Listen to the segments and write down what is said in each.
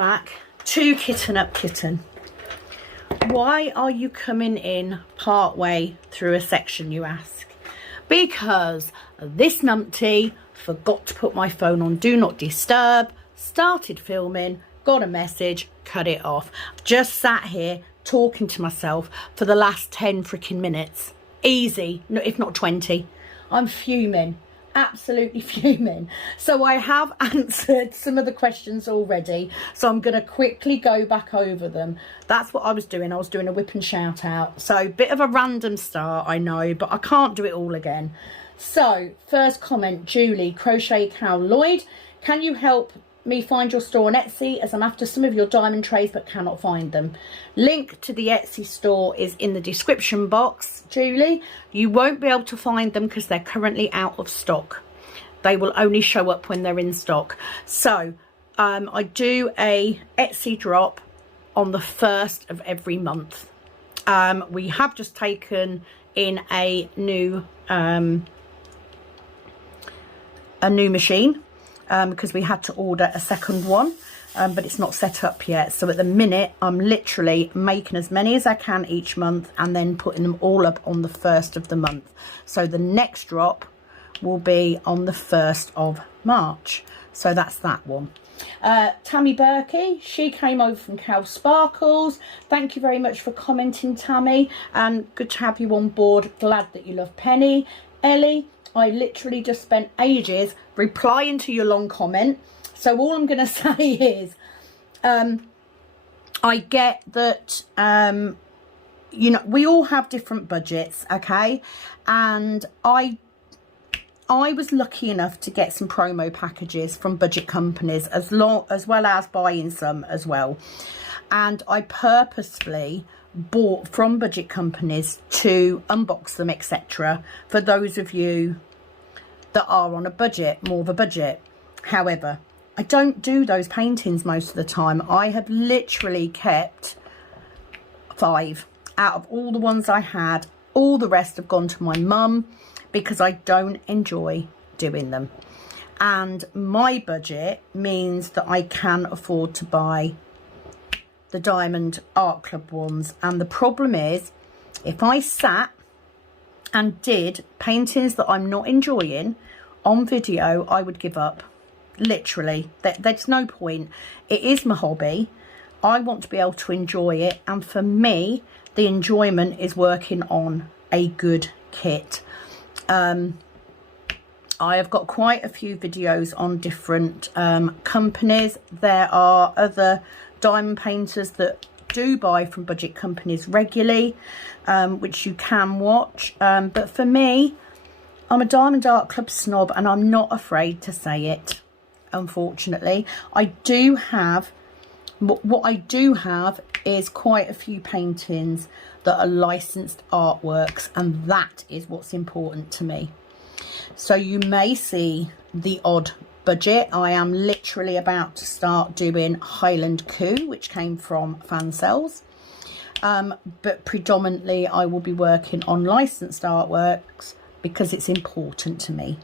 back to Kitten Up Kitten. Why are you coming in part way through a section, you ask? Because this numpty forgot to put my phone on do not disturb, started filming, got a message, cut it off. Just sat here talking to myself for the last 10 freaking minutes. Easy, if not 20. I'm fuming. Absolutely fuming. So I have answered some of the questions already, so I'm going to quickly go back over them. That's what I was doing. I was doing a whip and shout out, so bit of a random start, I know, but I can't do it all again. So first comment, Julie, Crochet Cow Lloyd, can you help me find your store on Etsy, as I'm after some of your diamond trays but cannot find them. Link to the Etsy store is in the description box, Julie. You won't be able to find them because they're currently out of stock. They will only show up when they're in stock. So I do a Etsy drop on the 1st of every month. We have just taken in a new machine, because we had to order a second one, but it's not set up yet. So at the minute I'm literally making as many as I can each month and then putting them all up on the 1st of the month. So the next drop will be on the 1st of March. So that's that one. Tammy Berkey, she came over from Cow Sparkles. Thank you very much for commenting, Tammy, and good to have you on board. Glad that you love Penny. Ellie, I literally just spent ages replying to your long comment, so all I'm going to say is I get that you know, we all have different budgets, okay, and I was lucky enough to get some promo packages from budget companies, as well as buying some as well, and I purposefully bought from budget companies to unbox them, etc., for those of you that are on a budget, more of a budget. However, I don't do those paintings most of the time. I have literally kept 5 out of all the ones I had. All the rest have gone to my mum because I don't enjoy doing them, and my budget means that I can afford to buy the Diamond Art Club ones. And the problem is, if I sat and did paintings that I'm not enjoying on video, I would give up. Literally, there's no point. It is my hobby. I want to be able to enjoy it, and for me the enjoyment is working on a good kit. I have got quite a few videos on different companies. There are other diamond painters that do buy from budget companies regularly, which you can watch, but for me, I'm a Diamond Art Club snob, and I'm not afraid to say it. Unfortunately, I do have, what I do have is quite a few paintings that are licensed artworks, and that is what's important to me. So you may see the odd budget. I am literally about to start doing Highland Coup, which came from fan sales, but predominantly I will be working on licensed artworks because it's important to me.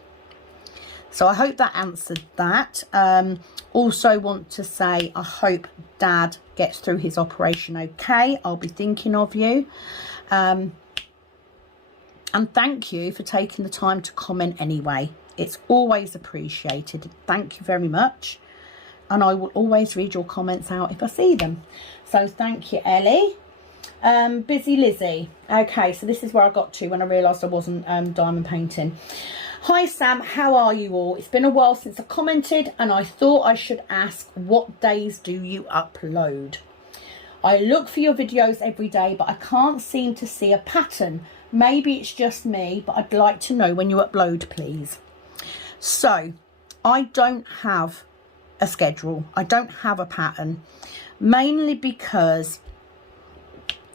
So I hope that answered that. Also want to say I hope Dad gets through his operation okay. I'll be thinking of you, and thank you for taking the time to comment anyway. It's always appreciated. Thank you very much. And I will always read your comments out if I see them. So thank you, Ellie. Busy Lizzie. Okay, so this is where I got to when I realised I wasn't diamond painting. Hi Sam, how are you all? It's been a while since I commented, and I thought I should ask, what days do you upload? I look for your videos every day, but I can't seem to see a pattern. Maybe it's just me, but I'd like to know when you upload, please. So I don't have a schedule. I don't have a pattern, mainly because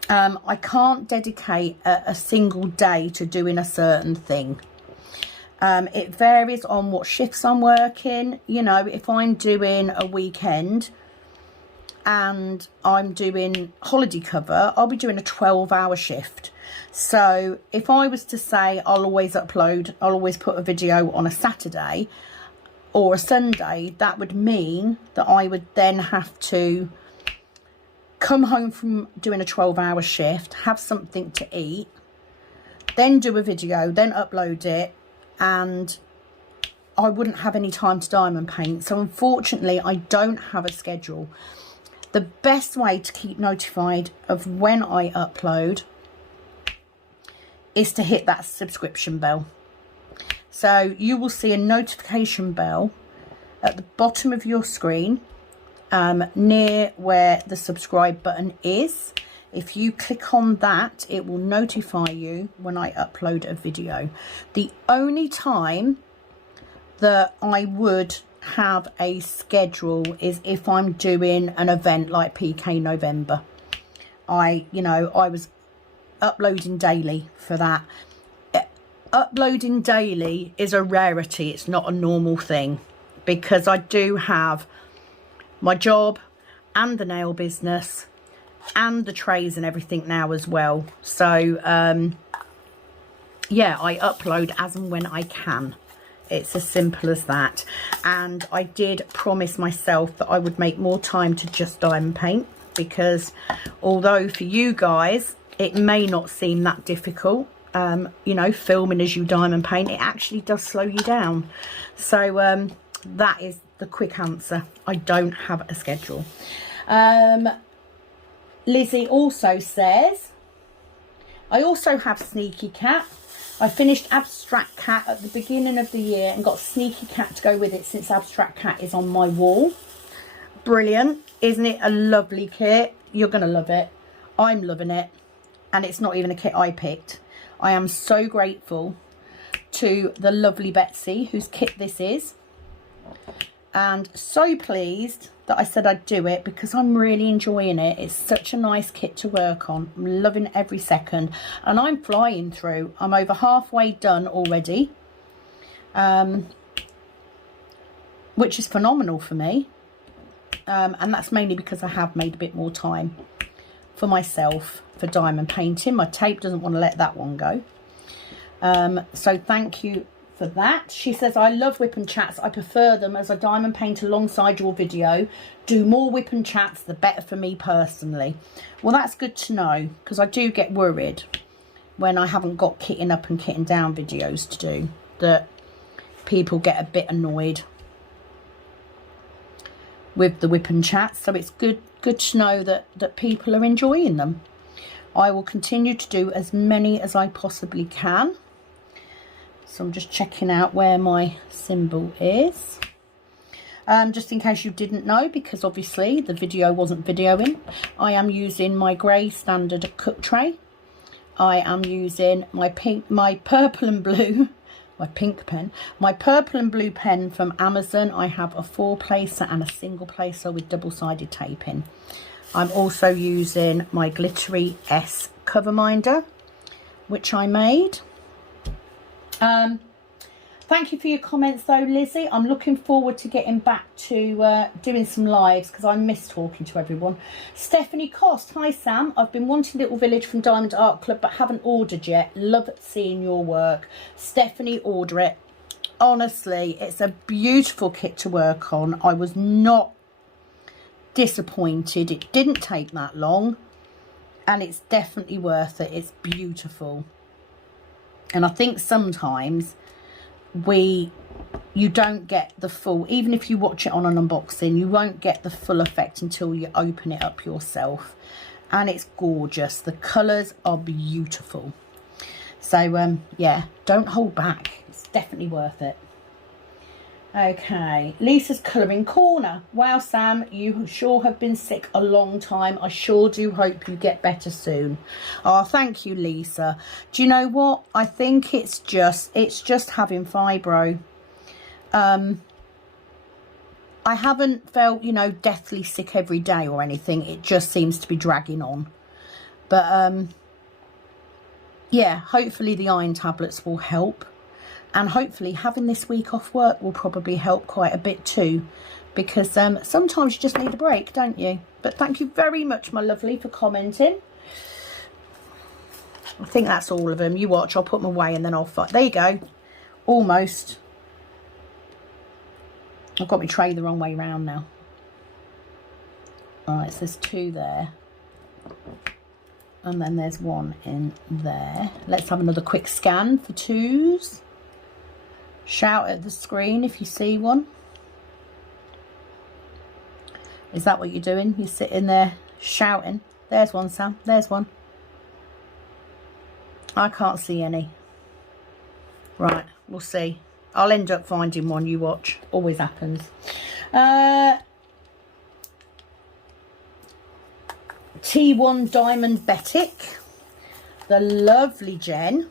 I can't dedicate a single day to doing a certain thing. It varies on what shifts I'm working. You know, if I'm doing a weekend and I'm doing holiday cover, I'll be doing a 12-hour shift. So if I was to say I'll always upload, I'll always put a video on a Saturday, or a Sunday, that would mean that I would then have to come home from doing a 12-hour shift, have something to eat, then do a video, then upload it, and I wouldn't have any time to diamond paint. So unfortunately, I don't have a schedule. The best way to keep notified of when I upload is to hit that subscription bell. So you will see a notification bell at the bottom of your screen, near where the subscribe button is. If you click on that, it will notify you when I upload a video. The only time that I would have a schedule is if I'm doing an event like PK November. I was uploading daily for that. Uploading daily is a rarity. It's not a normal thing, because I do have my job and the nail business and the trays and everything now as well. So yeah, I upload as and when I can. It's as simple as that. And I did promise myself that I would make more time to just diamond paint, because although for you guys it may not seem that difficult, you know, filming as you diamond paint, it actually does slow you down. So that is the quick answer. I don't have a schedule. Lizzie also says, I also have Sneaky Cat. I finished Abstract Cat at the beginning of the year and got Sneaky Cat to go with it, since Abstract Cat is on my wall. Brilliant. Isn't it a lovely kit? You're going to love it. I'm loving it. And it's not even a kit I picked. I am so grateful to the lovely Betsy, whose kit this is. And so pleased that I said I'd do it, because I'm really enjoying it. It's such a nice kit to work on. I'm loving every second, and I'm flying through. I'm over halfway done already, which is phenomenal for me, and that's mainly because I have made a bit more time for myself for diamond painting. My tape doesn't want to let that one go, so thank you for that. She says, I love whip and chats. I prefer them as I diamond paint alongside your video. Do more whip and chats, the better for me personally. Well, that's good to know, because I do get worried when I haven't got kitting up and kitting down videos to do, that people get a bit annoyed with the whip and chats. So it's good to know that people are enjoying them. I will continue to do as many as I possibly can. So I'm just checking out where my symbol is. Just in case you didn't know, because obviously the video wasn't videoing, I am using my grey standard cook tray. I am using my purple and blue, my pink pen, my purple and blue pen from Amazon. I have a 4-placer and a single placer with double-sided taping. I'm also using my glittery S cover minder, which I made. Thank you for your comments though, Lizzie. I'm looking forward to getting back to doing some lives, because I miss talking to everyone. Stephanie Cost, hi Sam, I've been wanting Little Village from Diamond Art Club but haven't ordered yet. Love seeing your work. Stephanie, order it. Honestly, it's a beautiful kit to work on. I was not disappointed. It didn't take that long, and it's definitely worth it. It's beautiful. And I think sometimes you don't get the full, even if you watch it on an unboxing, you won't get the full effect until you open it up yourself. And it's gorgeous. The colours are beautiful. So yeah, don't hold back. It's definitely worth it. Okay, Lisa's Colouring Corner. Wow, Sam, you sure have been sick a long time. I sure do hope you get better soon. Oh, thank you, Lisa. Do you know what? I think it's just having fibro. I haven't felt, you know, deathly sick every day or anything. It just seems to be dragging on. But yeah, hopefully the iron tablets will help. And hopefully having this week off work will probably help quite a bit too, because sometimes you just need a break, don't you? But thank you very much, my lovely, for commenting. I think that's all of them. You watch, I'll put them away and then I'll fight. There you go. Almost. I've got my tray the wrong way round now. Alright, so there's 2 there. And then there's 1 in there. Let's have another quick scan for 2s. Shout at the screen if you see one. Is that what you're doing? You're sitting there shouting. There's one, Sam. There's one. I can't see any. Right, we'll see. I'll end up finding one, you watch. Always happens. T1 Diamond Betic. The lovely Jen.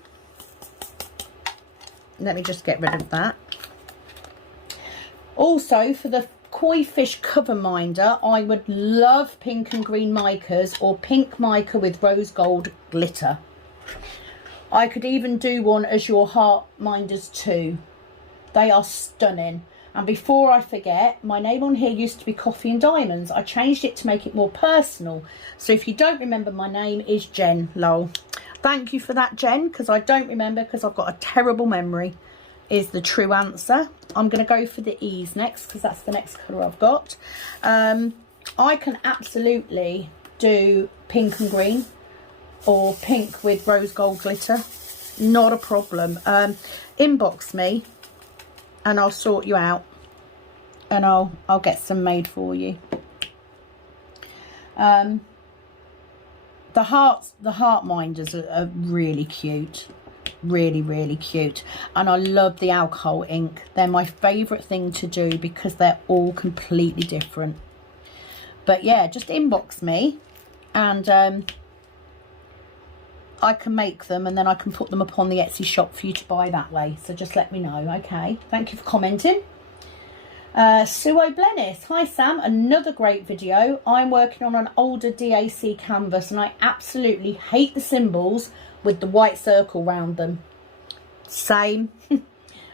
Let me just get rid of that. Also, for the koi fish cover minder, I would love pink and green micas or pink mica with rose gold glitter. I could even do one as your heart minders too. They are stunning. And before I forget, my name on here used to be Coffee and Diamonds. I changed it to make it more personal. So if you don't remember, my name is Jen, lol. Thank you for that, Jen, because I don't remember because I've got a terrible memory, is the true answer. I'm going to go for the E's next because that's the next colour I've got. I can absolutely do pink and green or pink with rose gold glitter. Not a problem. Inbox me and I'll sort you out, and I'll get some made for you. The heart minders are really cute, really cute, and I love the alcohol ink. They're my favourite thing to do because they're all completely different. But yeah, just inbox me and I can make them, and then I can put them up on the Etsy shop for you to buy that way. So just let me know, okay? Thank you for commenting. Suo Blennis. Hi Sam, another great video. I'm working on an older DAC canvas and I absolutely hate the symbols with the white circle round them. Same.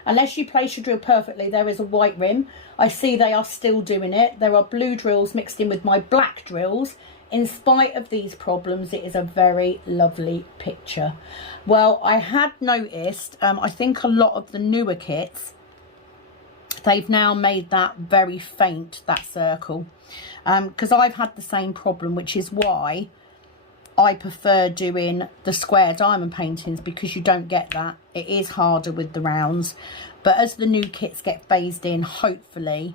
Unless you place your drill perfectly, there is a white rim. I see they are still doing it. There are blue drills mixed in with my black drills. In spite of these problems, it is a very lovely picture. Well, I had noticed, I think a lot of the newer kits, they've now made that very faint, that circle. Because I've had the same problem, which is why I prefer doing the square diamond paintings, because you don't get that. It is harder with the rounds. But as the new kits get phased in, hopefully,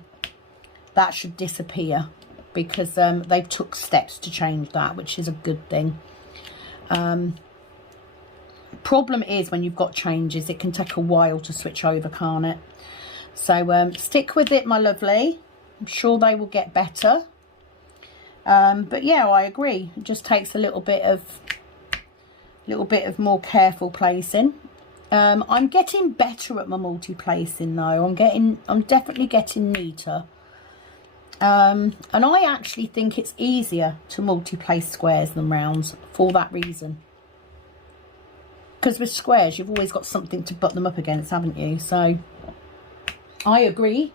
that should disappear. Because they've took steps to change that, which is a good thing. Problem is when you've got changes, it can take a while to switch over, can't it? So stick with it, my lovely. I'm sure they will get better. But yeah, I agree. It just takes a little bit of more careful placing. I'm getting better at my multi-placing though. I'm definitely getting neater. And I actually think it's easier to multi-place squares than rounds for that reason. Because with squares, you've always got something to butt them up against, haven't you? So, I agree.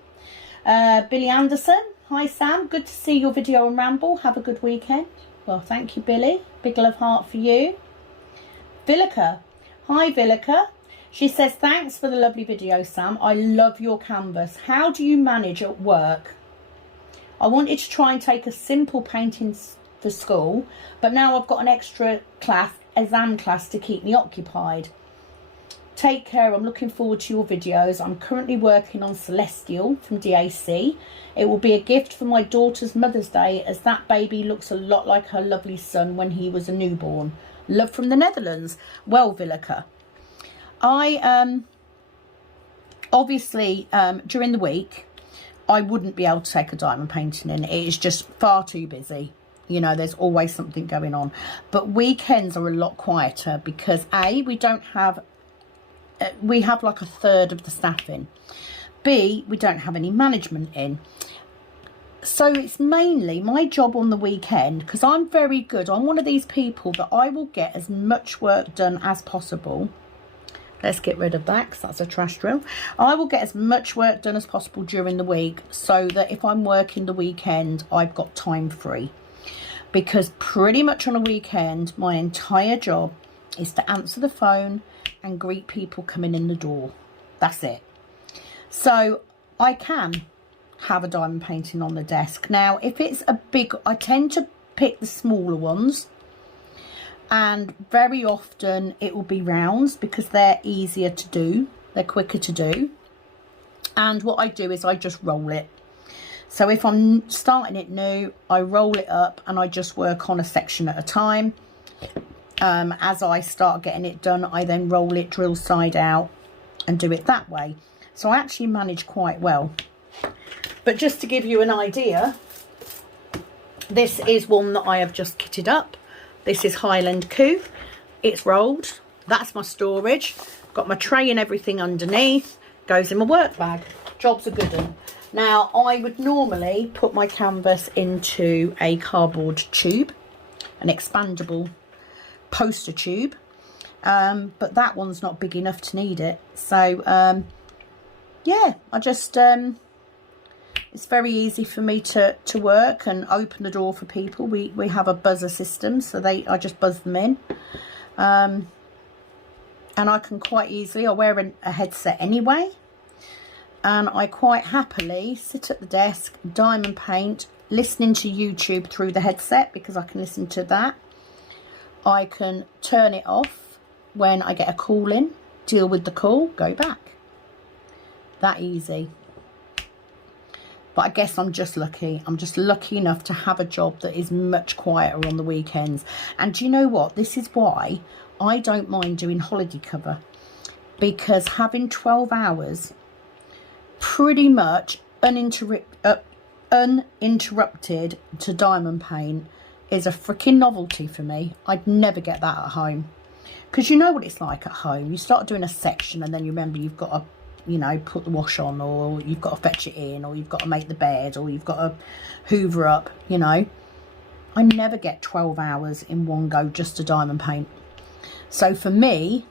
Billy Anderson. Hi, Sam. Good to see your video on Ramble. Have a good weekend. Well, thank you, Billy. Big love heart for you. Villica. Hi, Villica. She says, thanks for the lovely video, Sam. I love your canvas. How do you manage at work? I wanted to try and take a simple painting for school, but now I've got an extra class, exam class, to keep me occupied. Take care. I'm looking forward to your videos. I'm currently working on Celestial from DAC. It will be a gift for my daughter's Mother's Day, as that baby looks a lot like her lovely son when he was a newborn. Love from the Netherlands. Well, Villica, I obviously during the week I wouldn't be able to take a diamond painting in. It is just far too busy. You know, there's always something going on. But weekends are a lot quieter because A, we don't have, we have like a third of the staff in. B, we don't have any management in. So it's mainly my job on the weekend, because I'm very good. I'm one of these people that I will get as much work done as possible. Let's get rid of that because that's a trash drill. I will get as much work done as possible during the week so that if I'm working the weekend, I've got time free. Because pretty much on a weekend, my entire job is to answer the phone and greet people coming in the door. That's it. So I can have a diamond painting on the desk. Now, if it's a big, I tend to pick the smaller ones, and very often it will be rounds because they're easier to do, they're quicker to do. And what I do is I just roll it. So if I'm starting it new, I roll it up and I just work on a section at a time. As I start getting it done, I then roll it drill side out and do it that way. So I actually manage quite well. But just to give you an idea, this is one that I have just kitted up. This is Highland Coup. It's rolled. That's my storage. Got my tray and everything underneath. Goes in my work bag. Job's a good one. Now, I would normally put my canvas into a cardboard tube, an expandable poster tube, but that one's not big enough to need it. So, yeah, I just, it's very easy for me to work and open the door for people. We have a buzzer system, so I just buzz them in. And I can quite easily, I wear a headset anyway. And I quite happily sit at the desk, diamond paint, listening to YouTube through the headset because I can listen to that. I can turn it off when I get a call in, deal with the call, go back. That easy. But I guess I'm just lucky. I'm just lucky enough to have a job that is much quieter on the weekends. And do you know what? This is why I don't mind doing holiday cover. Because having 12 hours pretty much uninterrupted to diamond paint is a freaking novelty for me. I'd never get that at home, because you know what it's like at home. You start doing a section and then you remember you've got to, you know, put the wash on, or you've got to fetch it in, or you've got to make the bed, or you've got to hoover up, you know. I never get 12 hours in one go just to diamond paint. So for me,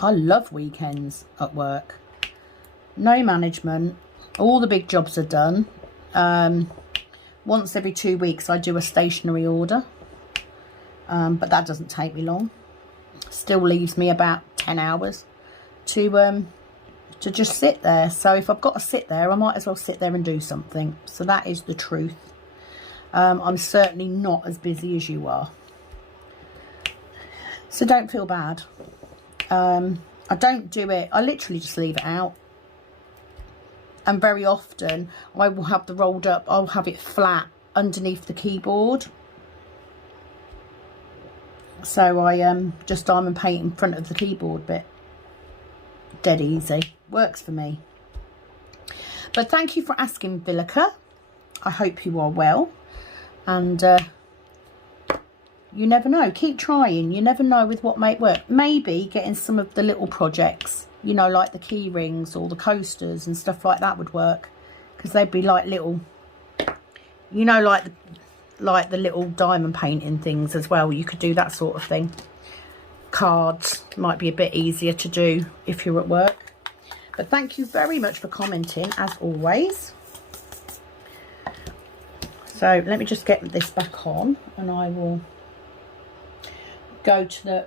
I love weekends at work. No management, all the big jobs are done. Once every 2 weeks I do a stationery order, but that doesn't take me long. Still leaves me about 10 hours to just sit there. So if I've got to sit there, I might as well sit there and do something. So that is the truth. I'm certainly not as busy as you are, so don't feel bad. I don't do it, I literally just leave it out. And very often I will have the rolled up, I'll have it flat underneath the keyboard. So I just diamond paint in front of the keyboard bit. Dead easy. Works for me. But thank you for asking, Villica. I hope you are well. And you never know. Keep trying. You never know with what might work. Maybe getting some of the little projects, you know, like the key rings or the coasters and stuff like that would work, because they'd be like little, you know, like the little diamond painting things as well. You could do that sort of thing. Cards might be a bit easier to do if you're at work. But thank you very much for commenting, as always. So let me just get this back on and I will go to the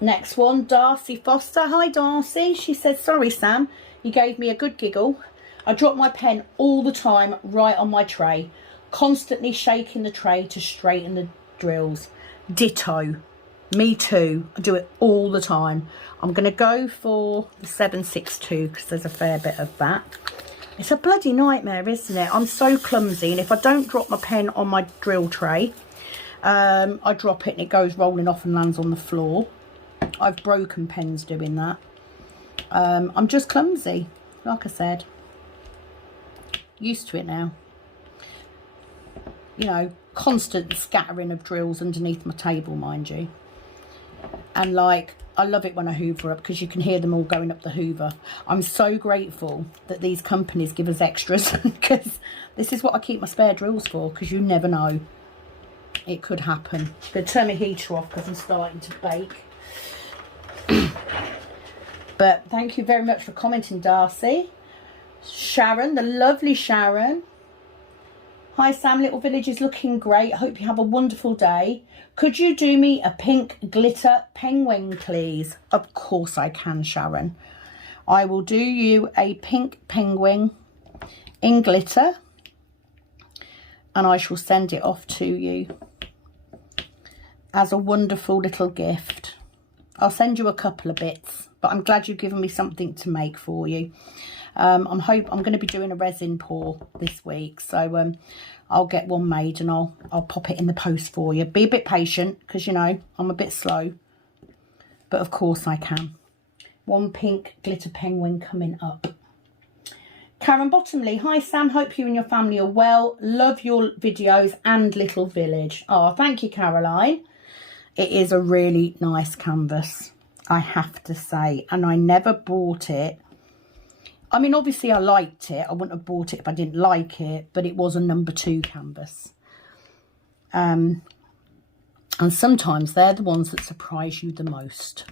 next one. Darcy Foster. Hi Darcy. She says, sorry Sam, you gave me a good giggle. I drop my pen all the time right on my tray, constantly shaking the tray to straighten the drills. Ditto. Me too. I do it all the time. I'm going to go for the 762 because there's a fair bit of that. It's a bloody nightmare, isn't it? I'm so clumsy, and if I don't drop my pen on my drill tray, I drop it and it goes rolling off and lands on the floor. I've broken pens doing that. I'm just clumsy, like I said. Used to it now. You know, constant scattering of drills underneath my table, mind you. And like, I love it when I hoover up because you can hear them all going up the hoover. I'm so grateful that these companies give us extras, because this is what I keep my spare drills for, because you never know. It could happen. I'm going to turn my heater off because I'm starting to bake. But thank you very much for commenting, Darcy. Sharon, the lovely Sharon. Hi Sam, Little Village is looking great. I hope you have a wonderful day. Could you do me a pink glitter penguin, please? Of course I can, Sharon. I will do you a pink penguin in glitter, and I shall send it off to you as a wonderful little gift. I'll send you a couple of bits, but I'm glad you've given me something to make for you. I'm going to be doing a resin pour this week, so I'll get one made and I'll pop it in the post for you. Be a bit patient, because you know I'm a bit slow, but of course I can. One pink glitter penguin coming up. Karen Bottomley, hi Sam, hope you and your family are well. Love your videos and little village. Oh, thank you, Caroline. It is a really nice canvas, I have to say, and I never bought it. I mean, obviously I liked it. I wouldn't have bought it if I didn't like it, but it was a number 2 canvas. And sometimes they're the ones that surprise you the most.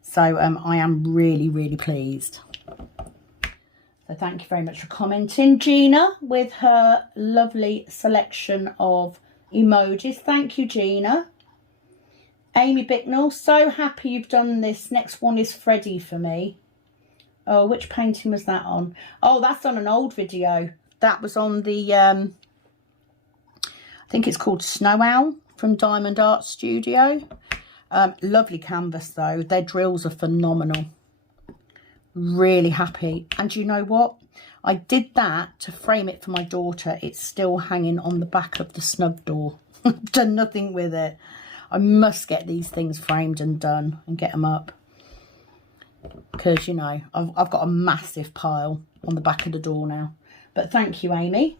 So I am really, really pleased. So thank you very much for commenting. Gina with her lovely selection of emojis. Thank you, Gina. Amy Bicknell, so happy you've done this. Next one is Freddie for me. Oh, which painting was that on? Oh, that's on an old video. That was on the, I think it's called Snow Owl from Diamond Art Studio. Lovely canvas though. Their drills are phenomenal. Really happy. And you know what? I did that to frame it for my daughter. It's still hanging on the back of the snug door. Done nothing with it. I must get these things framed and done and get them up. Because, you know, I've got a massive pile on the back of the door now. But thank you, Amy.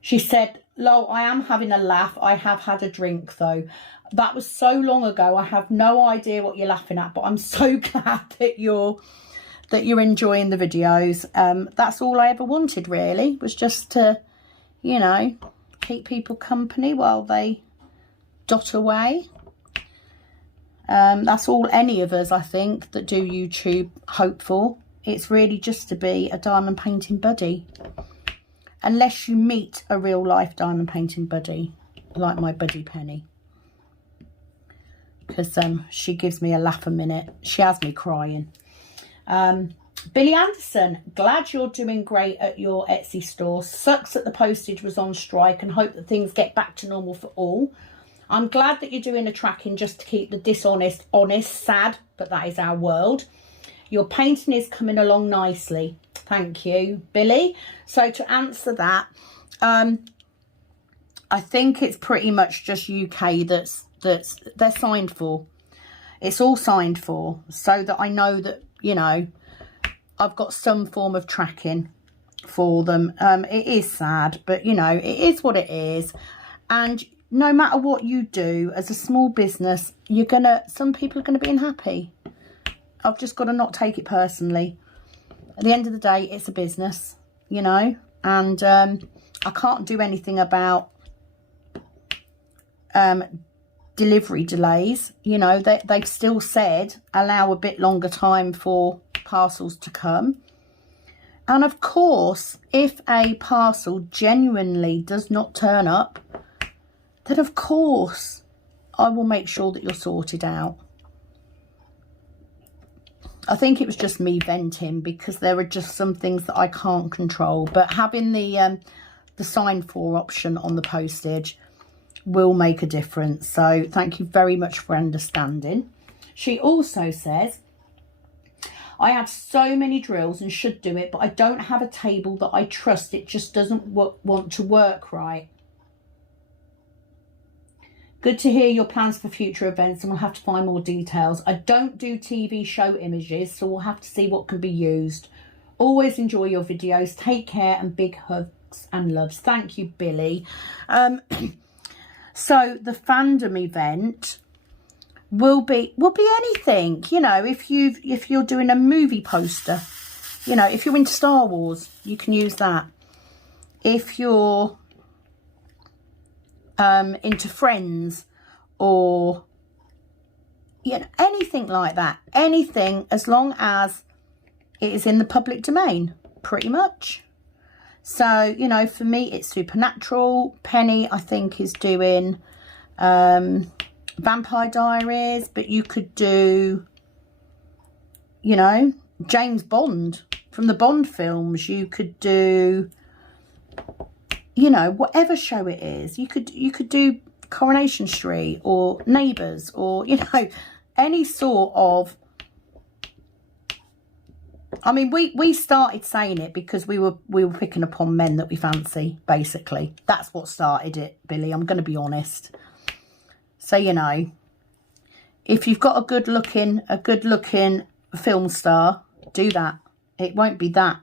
She said, Lol, I am having a laugh. I have had a drink, though. That was so long ago. I have no idea what you're laughing at, but I'm so glad that you're enjoying the videos. That's all I ever wanted, really, was just to, you know, keep people company while they dot away. That's all any of us, I think, that do YouTube hope for. It's really just to be a diamond painting buddy. Unless you meet a real life diamond painting buddy, like my buddy Penny. Because she gives me a laugh a minute. She has me crying. Billy Anderson, glad you're doing great at your Etsy store. Sucks that the postage was on strike and hope that things get back to normal for all. I'm glad that you're doing a tracking just to keep the dishonest honest. Sad, but that is our world. Your painting is coming along nicely. Thank you, Billy. So to answer that, I think it's pretty much just UK that's they're signed for. It's all signed for, so that I know that, you know, I've got some form of tracking for them. It is sad, but you know, it is what it is. And no matter what you do as a small business, some people are gonna be unhappy. I've just got to not take it personally. At the end of the day, it's a business, you know, and I can't do anything about delivery delays. You know, they've still said allow a bit longer time for parcels to come. And of course, if a parcel genuinely does not turn up, then of course I will make sure that you're sorted out. I think it was just me venting because there are just some things that I can't control. But having the sign for option on the postage will make a difference. So thank you very much for understanding. She also says, I have so many drills and should do it, but I don't have a table that I trust. It just doesn't want to work right. Good to hear your plans for future events, and we'll have to find more details. I don't do TV show images, so we'll have to see what can be used. Always enjoy your videos. Take care and big hugs and loves. Thank you, Billy. So the fandom event will be anything. You know, if you're doing a movie poster, you know, if you're into Star Wars, you can use that. If you're into Friends, or you know, anything like that, anything, as long as it is in the public domain, pretty much. So, you know, for me it's Supernatural. Penny, I think, is doing Vampire Diaries, but you could do, you know, James Bond. from the Bond films. You could do, you know, whatever show it is. You could do Coronation Street or Neighbours, or, you know, any sort of, I mean, we started saying it because we were picking upon men that we fancy, basically. That's what started it, Billy. I'm going to be honest. So, you know, if you've got a good looking film star, do that. It won't be that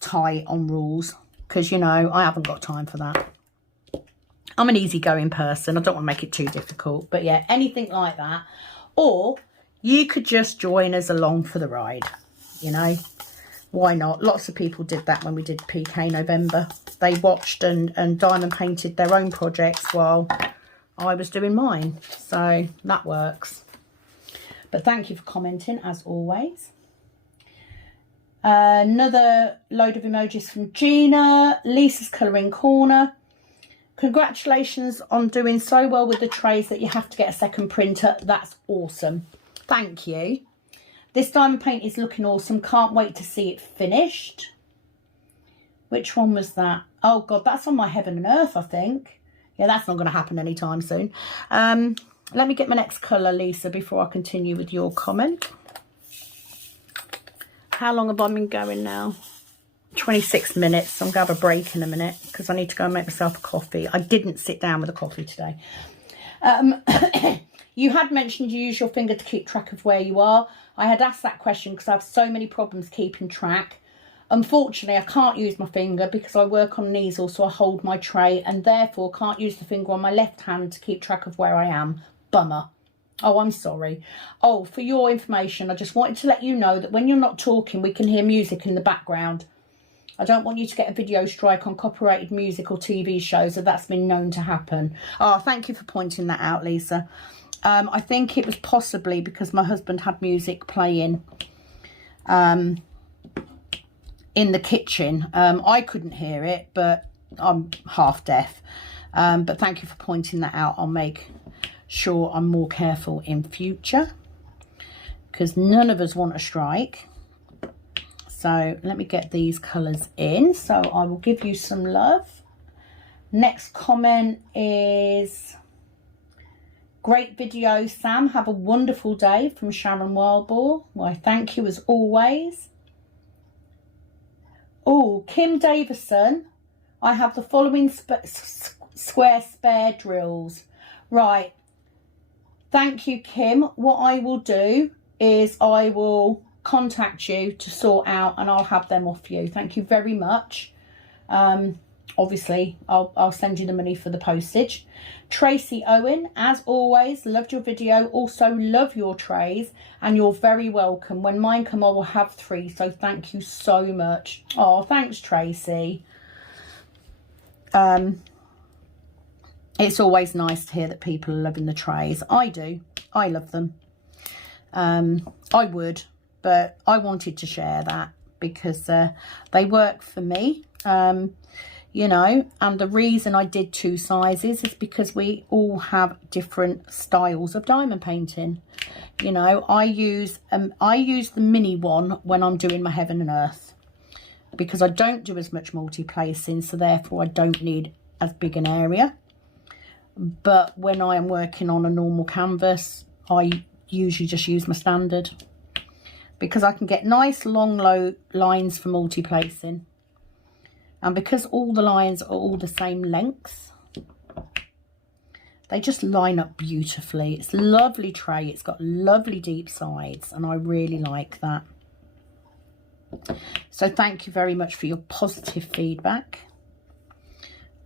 tight on rules, because, you know, I haven't got time for that. I'm an easygoing person. I don't want to make it too difficult. But yeah, anything like that. Or you could just join us along for the ride, you know. Why not? Lots of people did that when we did PK November. They watched and diamond painted their own projects while I was doing mine. So that works. But thank you for commenting, as always. Another load of emojis from Gina. Lisa's Colouring Corner. Congratulations on doing so well with the trays that you have to get a second printer. That's awesome. Thank you. This diamond paint is looking awesome. Can't wait to see it finished. Which one was that? Oh, God, that's on my Heaven and Earth, I think. Yeah, that's not going to happen anytime soon. Let me get my next colour, Lisa, before I continue with your comment. How long have I been going now? 26 minutes. I'm going to have a break in a minute because I need to go and make myself a coffee. I didn't sit down with a coffee today. You had mentioned you use your finger to keep track of where you are. I had asked that question because I have so many problems keeping track. Unfortunately, I can't use my finger because I work on an easel, so I hold my tray, and therefore can't use the finger on my left hand to keep track of where I am. Bummer. Oh, I'm sorry. Oh, for your information, I just wanted to let you know that when you're not talking, we can hear music in the background. I don't want you to get a video strike on copyrighted music or TV shows, so that's been known to happen. Oh, thank you for pointing that out, Lisa. I think it was possibly because my husband had music playing in the kitchen. I couldn't hear it, but I'm half deaf. But thank you for pointing that out. I'll make sure I'm more careful in future, because none of us want a strike. So let me get these colours in. So I will give you some love. Next comment is, great video, Sam. Have a wonderful day, from Sharon Wildboar. Why, thank you as always. Oh, Kim Davison. I have the following square spare drills. Right. Thank you, Kim. What I will do is I will contact you to sort out, and I'll have them off you. Thank you very much. Obviously I'll send you the money for the postage. Tracy Owen, as always, loved your video. Also love your trays, and you're very welcome. When mine come, I will have 3, so thank you so much. Oh, thanks, Tracy. It's always nice to hear that people are loving the trays. I do. I love them. I would, but I wanted to share that because they work for me, you know, and the reason I did 2 sizes is because we all have different styles of diamond painting. You know, I use the mini one when I'm doing my Heaven and Earth, because I don't do as much multi-placing, so therefore I don't need as big an area. But when I am working on a normal canvas, I usually just use my standard, because I can get nice long low lines for multi-placing, and because all the lines are all the same length, they just line up beautifully. It's a lovely tray. It's got lovely deep sides, and I really like that. So thank you very much for your positive feedback.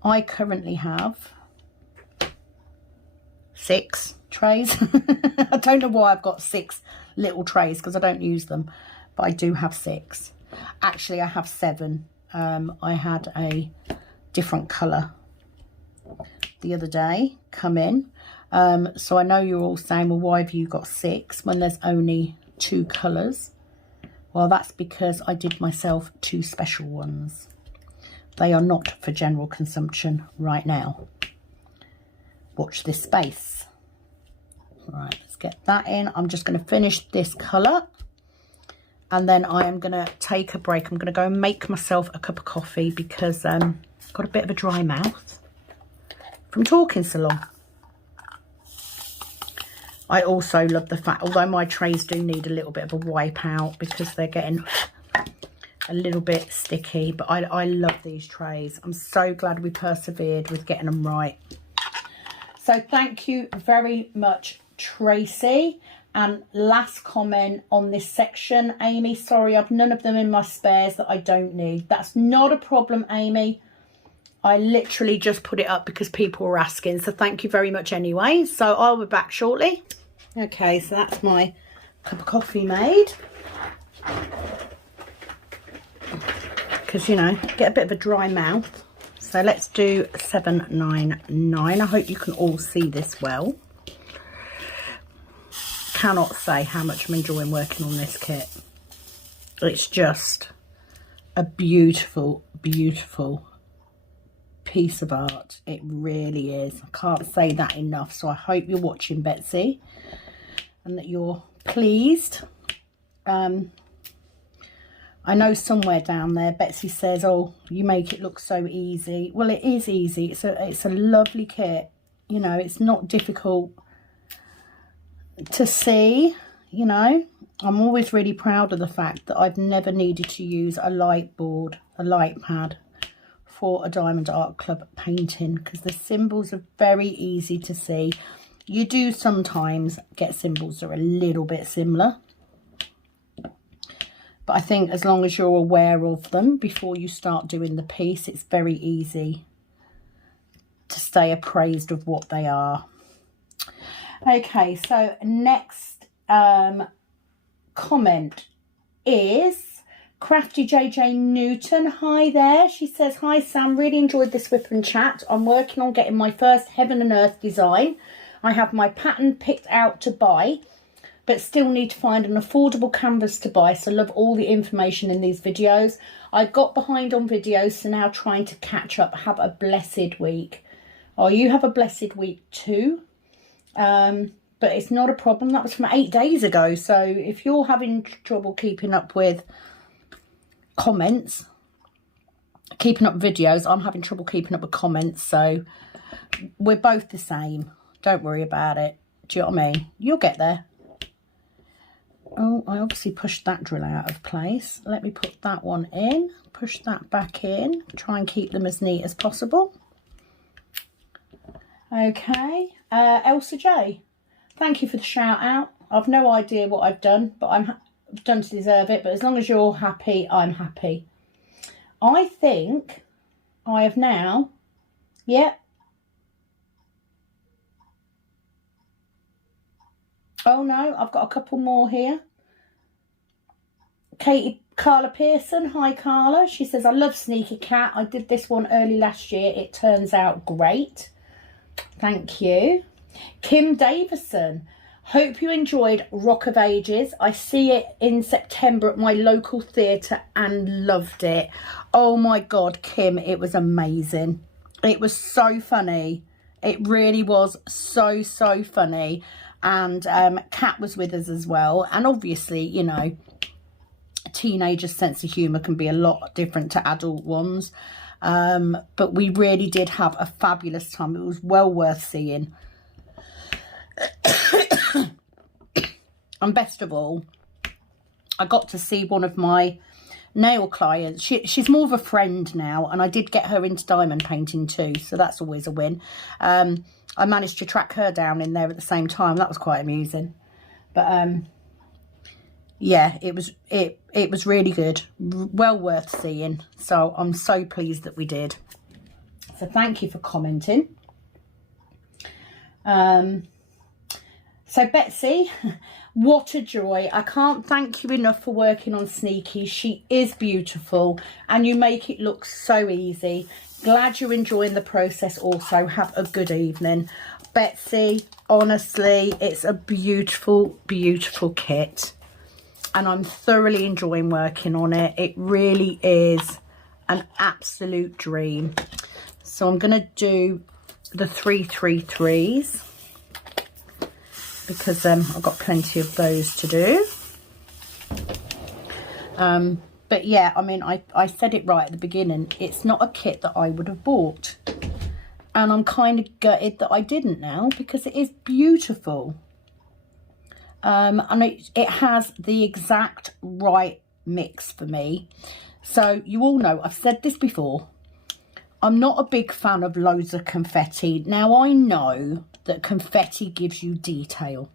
I currently have 6 trays. I don't know why I've got 6 little trays, because I don't use them, but I do have 6. Actually, I have 7. I had a different colour the other day come in, so I know you're all saying, well, why have you got 6 when there's only 2 colours? Well, that's because I did myself 2 special ones. They are not for general consumption right now. Watch this space. Right, let's get that in. I'm just going to finish this colour, and then I am going to take a break. I'm going to go and make myself a cup of coffee because I've got a bit of a dry mouth from talking so long. I also love the fact, although my trays do need a little bit of a wipe out because they're getting a little bit sticky, but I love these trays. I'm so glad we persevered with getting them right. So thank you very much, Tracy. And last comment on this section, Amy, sorry, I've none of them in my spares that I don't need. That's not a problem, Amy. I literally just put it up because people were asking, so thank you very much anyway. So I'll be back shortly. Okay, so that's my cup of coffee made. Because, you know, get a bit of a dry mouth. So let's do 799. I hope you can all see this well. Cannot say how much I'm enjoying working on this kit. It's just a beautiful, beautiful piece of art. It really is. I can't say that enough. So I hope you're watching, Betsy, and that you're pleased. I know somewhere down there Betsy says, oh, you make it look so easy. Well, it is easy. It's a lovely kit. You know, it's not difficult to see. You know, I'm always really proud of the fact that I've never needed to use a light board, a light pad for a Diamond Art Club painting, because the symbols are very easy to see. You do sometimes get symbols that are a little bit similar, but I think as long as you're aware of them before you start doing the piece, it's very easy to stay appraised of what they are. Okay, so next comment is Crafty JJ Newton. Hi there. She says, hi Sam, really enjoyed this whip and chat. I'm working on getting my first Heaven and Earth design. I have my pattern picked out to buy, but still need to find an affordable canvas to buy. So love all the information in these videos. I got behind on videos, so now trying to catch up. Have a blessed week. Oh, you have a blessed week too. But it's not a problem. That was from 8 days ago. So if you're having trouble keeping up with comments, keeping up with videos, I'm having trouble keeping up with comments. So we're both the same. Don't worry about it. Do you know what I mean? You'll get there. Oh, I obviously pushed that drill out of place. Let me put that one in. Push that back in. Try and keep them as neat as possible. Okay. Elsa J, thank you for the shout out. I've no idea what I've done, but I've done to deserve it. But as long as you're happy, I'm happy. I think I have now, yep. Oh no, I've got a couple more here. Carla Pearson, hi Carla. She says, I love Sneaky Cat. I did this one early last year. It turns out great. Thank you. Kim Davison, hope you enjoyed Rock of Ages. I see it in September at my local theatre and loved it. Oh my God, Kim, it was amazing. It was so funny. It really was so funny. And Kat was with us as well. And obviously, you know, a teenager's sense of humour can be a lot different to adult ones. But we really did have a fabulous time. It was well worth seeing. And best of all, I got to see one of my nail clients. She's more of a friend now, and I did get her into diamond painting too, so that's always a win. I managed to track her down in there at the same time. That was quite amusing. But yeah, it was really good, well worth seeing. So I'm so pleased that we did. So thank you for commenting. So Betsy, what a joy. I can't thank you enough for working on Sneaky. She is beautiful and you make it look so easy. Glad you're enjoying the process also. Have a good evening. Betsy, honestly, it's a beautiful, beautiful kit. And I'm thoroughly enjoying working on it. It really is an absolute dream. So I'm going to do the 333s. Because I've got plenty of those to do. But yeah, I mean, I said it right at the beginning. It's not a kit that I would have bought. And I'm kind of gutted that I didn't now, because it is beautiful. And it has the exact right mix for me. So you all know, I've said this before, I'm not a big fan of loads of confetti. Now I know that confetti gives you detail,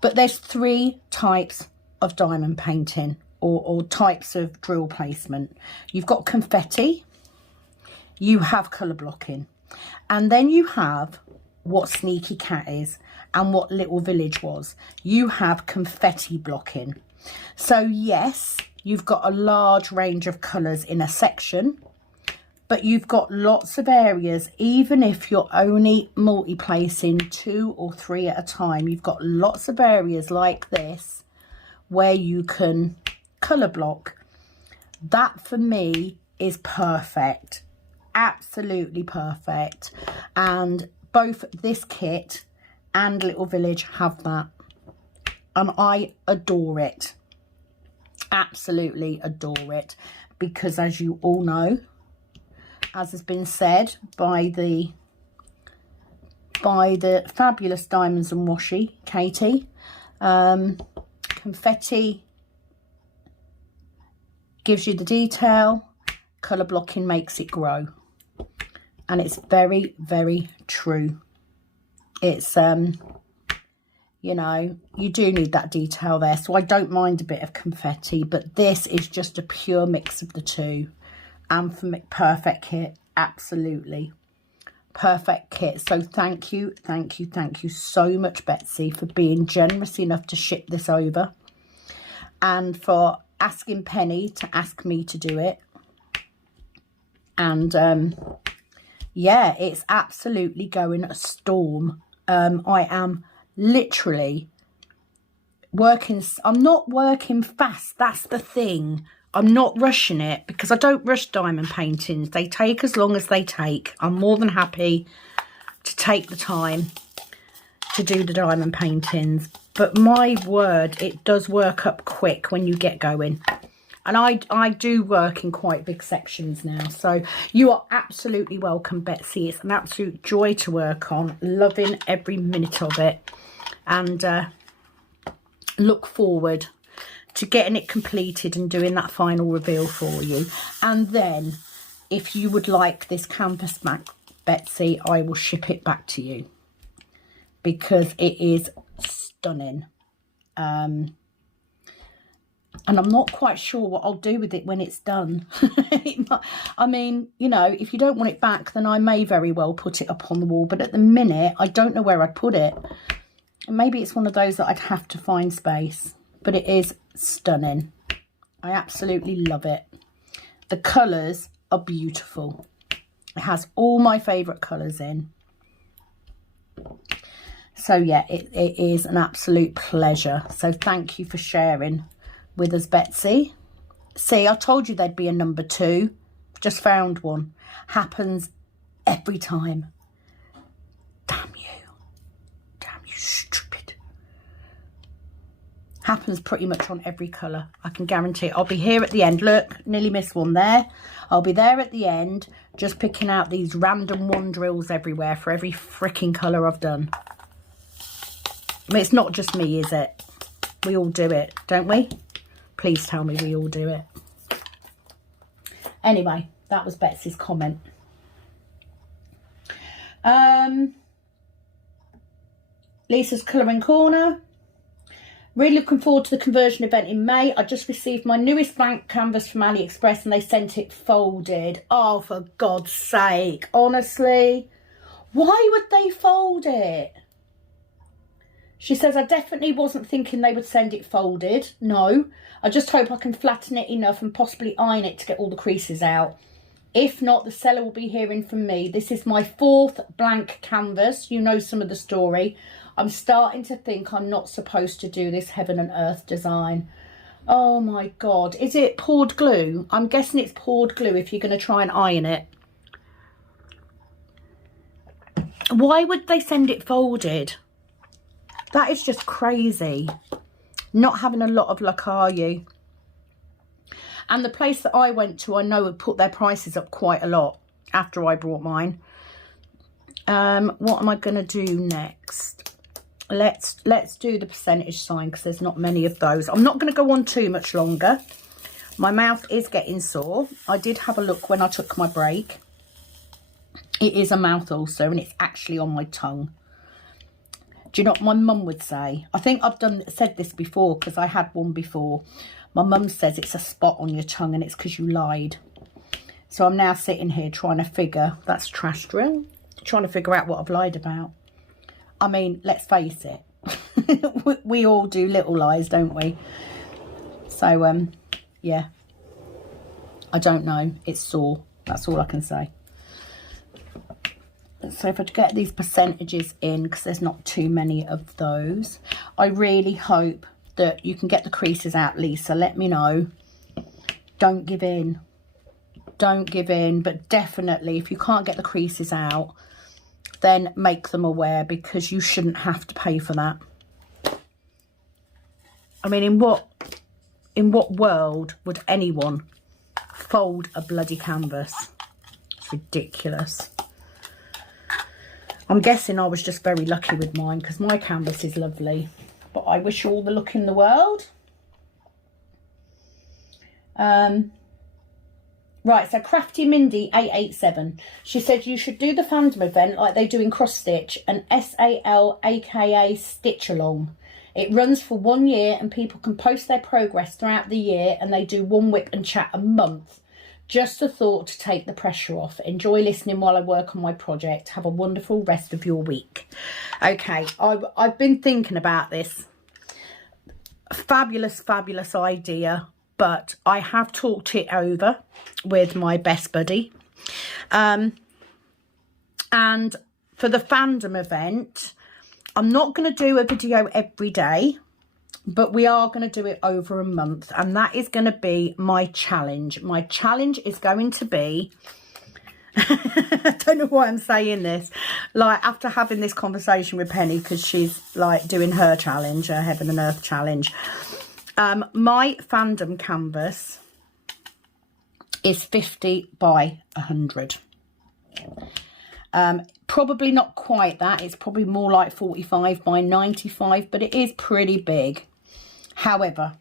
but there's 3 types of diamond painting or types of drill placement. You've got confetti, you have colour blocking, and then you have what Sneaky Cat is and what Little Village was. You have confetti blocking. So yes, you've got a large range of colours in a section, but you've got lots of areas. Even if you're only multi-placing 2 or 3 at a time, you've got lots of areas like this where you can colour block. That for me is perfect, absolutely perfect. And both this kit and Little Village have that, and I adore it, absolutely adore it, because as you all know, as has been said by the fabulous Diamonds and Washi Katie, confetti gives you the detail, colour blocking makes it grow. And it's very, very true. It's, you know, you do need that detail there. So I don't mind a bit of confetti, but this is just a pure mix of the two. And for me, perfect kit, absolutely. Perfect kit. So thank you so much, Betsy, for being generous enough to ship this over. And for asking Penny to ask me to do it. And, yeah, it's absolutely going a storm. I am literally working. I'm not working fast. That's the thing. I'm not rushing it, because I don't rush diamond paintings. They take as long as they take. I'm more than happy to take the time to do the diamond paintings. But my word, it does work up quick when you get going. And I do work in quite big sections now. So you are absolutely welcome, Betsy. It's an absolute joy to work on. Loving every minute of it. And look forward to getting it completed and doing that final reveal for you. And then if you would like this canvas back, Betsy, I will ship it back to you, because it is stunning. And I'm not quite sure what I'll do with it when it's done. I mean, you know, if you don't want it back, then I may very well put it up on the wall. But at the minute, I don't know where I'd put it. And maybe it's one of those that I'd have to find space. But it is stunning. I absolutely love it. The colours are beautiful. It has all my favourite colours in. So, yeah, it is an absolute pleasure. So, thank you for sharing with us, Betsy. See, I told you there'd be a number 2. Just found one. Happens every time. Damn you. Damn you, stupid. Happens pretty much on every colour. I can guarantee it. I'll be here at the end. Look, nearly missed one there. I'll be there at the end, just picking out these random 1 drills everywhere for every freaking colour I've done. I mean, it's not just me, is it? We all do it, don't we? Please tell me we all do it. Anyway, that was Betsy's comment. Lisa's Colouring Corner. Really looking forward to the conversion event in May. I just received my newest blank canvas from AliExpress and they sent it folded. Oh, for God's sake. Honestly, why would they fold it? She says, I definitely wasn't thinking they would send it folded. No, I just hope I can flatten it enough and possibly iron it to get all the creases out. If not, the seller will be hearing from me. This is my 4th blank canvas. You know some of the story. I'm starting to think I'm not supposed to do this heaven and earth design. Oh my God. Is it poured glue? I'm guessing it's poured glue if you're going to try and iron it. Why would they send it folded? That is just crazy. Not having a lot of luck, are you? And the place that I went to, I know had put their prices up quite a lot after I brought mine. What am I going to do next? Let's do the percentage sign, because there's not many of those. I'm not going to go on too much longer. My mouth is getting sore. I did have a look when I took my break. It is a mouth ulcer, and it's actually on my tongue. Do you know what my mum would say? I think I've said this before, because I had one before. My mum says it's a spot on your tongue and it's because you lied. So I'm now sitting here trying to figure, that's trash drill, trying to figure out what I've lied about. I mean, let's face it. we all do little lies, don't we? So, yeah. I don't know. It's sore. That's all I can say. So if I get these percentages in, because there's not too many of those, I really hope that you can get the creases out, Lisa. Let me know. Don't give in. Don't give in. But definitely, if you can't get the creases out, then make them aware, because you shouldn't have to pay for that. I mean, in what world would anyone fold a bloody canvas? It's ridiculous. I'm guessing I was just very lucky with mine, because my canvas is lovely. But I wish you all the luck in the world. Right, so Crafty Mindy 887. She said you should do the fandom event like they do in Cross Stitch, an SAL aka Stitch Along. It runs for 1 year and people can post their progress throughout the year, and they do one whip and chat a month. Just a thought to take the pressure off. Enjoy listening while I work on my project. Have a wonderful rest of your week. Okay, I've been thinking about this. Fabulous, fabulous idea. But I have talked it over with my best buddy. And for the fandom event, I'm not going to do a video every day, but we are going to do it over a month. And that is going to be my challenge. My challenge is going to be, I don't know why I'm saying this, like after having this conversation with Penny, because she's like doing her challenge, her Heaven and Earth challenge. My fandom canvas is 50 by 100. Probably not quite that. It's probably more like 45 by 95, but it is pretty big. However,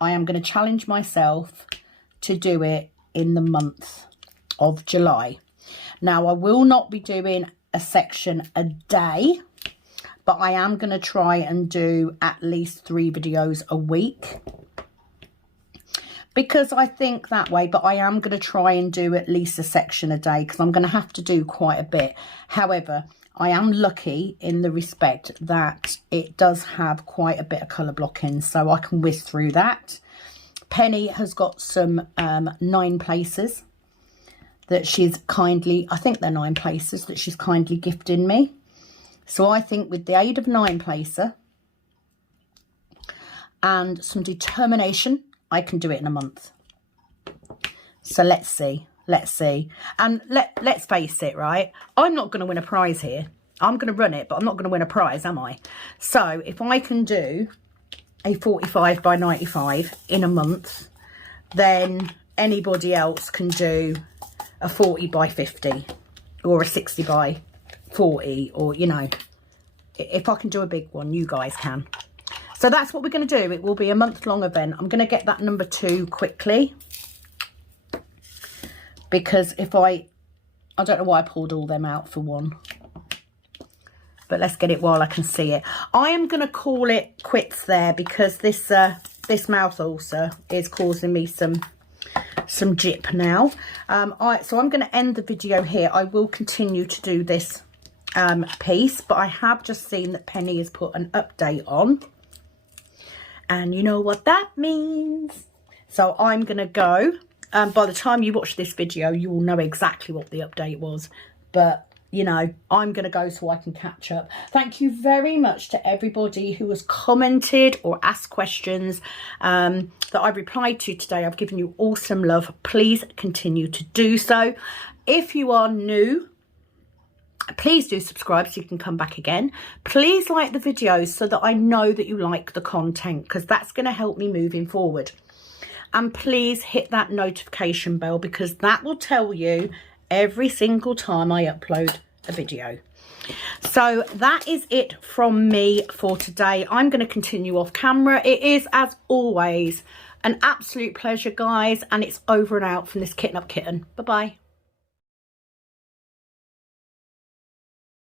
I am going to challenge myself to do it in the month of July. Now, I will not be doing a section a day, but I am going to try and do at least 3 videos a week, because I think that way. But I am going to try and do at least a section a day, because I'm going to have to do quite a bit. However, I am lucky in the respect that it does have quite a bit of colour blocking, so I can whiz through that. Penny has got some 9 places that she's kindly, I think they're 9 places that she's kindly gifted me. So I think with the aid of 9 placer and some determination, I can do it in a month. So let's see. Let's see. And let's face it, right? I'm not going to win a prize here. I'm going to run it, but I'm not going to win a prize, am I? So if I can do a 45 by 95 in a month, then anybody else can do a 40 by 50 or a 60 by 40, or, you know, if I can do a big one, you guys can. So that's what we're going to do. It will be a month-long event. I'm going to get that number 2 quickly, because if I don't know why I pulled all them out for one, but let's get it while I can see it. I am going to call it quits there, because this this mouth ulcer is causing me some jip now. So I'm going to end the video here. I will continue to do this piece, but I have just seen that Penny has put an update on, and you know what that means. So I'm going to go. By the time you watch this video, you will know exactly what the update was, but you know, I'm going to go so I can catch up. Thank you very much to everybody who has commented or asked questions that I replied to today. I've given you all some love. Please continue to do so. If you are new, please do subscribe so you can come back again. Please like the videos so that I know that you like the content, because that's going to help me moving forward. and please hit that notification bell, because that will tell you every single time I upload a video. So that is it from me for today. I'm going to continue off camera. It is, as always, an absolute pleasure, guys, and it's over and out from this Kitten Up Kitten. Bye bye.